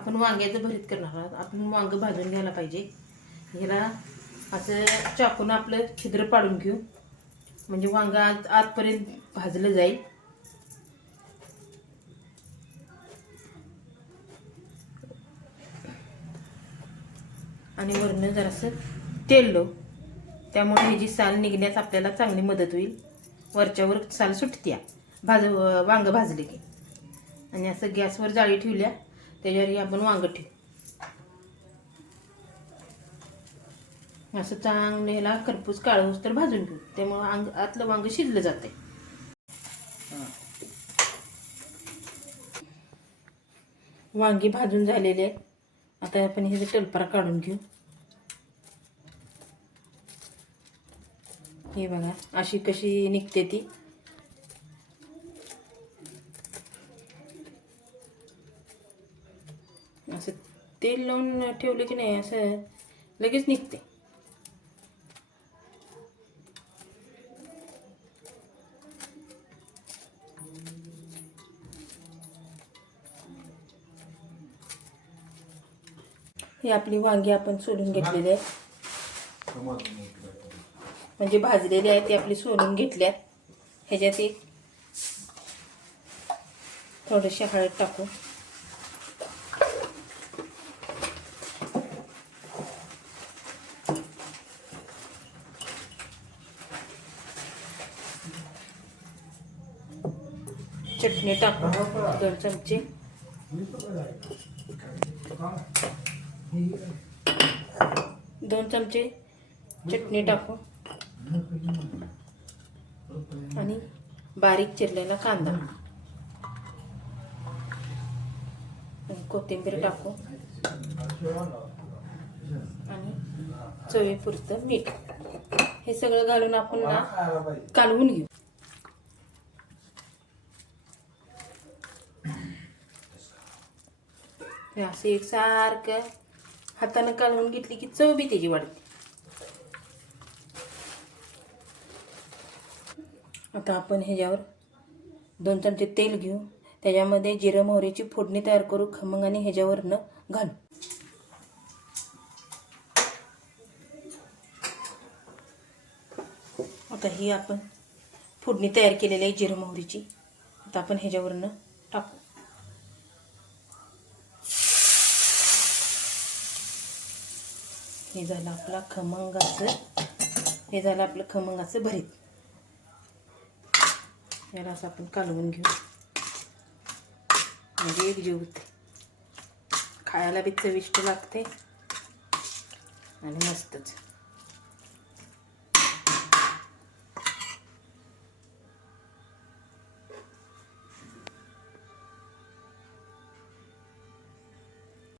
आपण वांग्याचं भरीत करणार आहोत. आपण वांगं भाजून घ्यायला पाहिजे. ह्याला असं चाकून आपलं छिद्र पाडून घेऊ, म्हणजे वांगं आतपर्यंत भाजलं जाईल. आणि वरनं जरासं तेल लावू, त्यामुळे ह्याची साल निघण्यास आपल्याला चांगली मदत होईल. वरच्यावर साल सुटत्या वांगं भाजले की. आणि असं गॅसवर जाळी ठेवल्या, त्याच्यावर आपण वांगं ठेवू. असं चांगलं ह्याला करपूस काळं तर भाजून घेऊ, त्यामुळं आतलं वांगं शिजलं जाते. वांगी भाजून झालेले आहेत. आता आपण हे टलपारा काढून घेऊ. हे बघा अशी कशी निघते ती. असं तेल लावून ठेवलं की नाही असं लगेच निघते. ही आपली वांगी आपण सोलून घेतलेली आहे, म्हणजे भाजलेली आहे ती आपली सोलून घेतल्यात. ह्याच्यात एक थोडीशी हळद टाकू. चटणी टाकू 2 चमचे. दोन चमचे चटणी टाकू आणि बारीक चिरलेला कांदा, कोथिंबीर टाकू आणि चवीपुरतं मीठ. हे सगळं घालून आपण कालवून घेऊ. असं एकसारखं हातानं कालवून घेतली की चव बी त्याची वाढते. आता आपण ह्याच्यावर 2 चमचे तेल घेऊ, त्याच्यामध्ये जिरं मोहरीची फोडणी तयार करू, खमंग आणि ह्याच्यावरनं घालू. आता ही आपण फोडणी तयार केलेली आहे जिरं मोहरीची, आता आपण ह्याच्यावरनं टाकू. हे झालं आपलं खमंगाचं भरीत. याला असं आपण कालवून घेऊ, म्हणजे एकजीव होते. खायला बी चविष्ट लागते आणि मस्तच.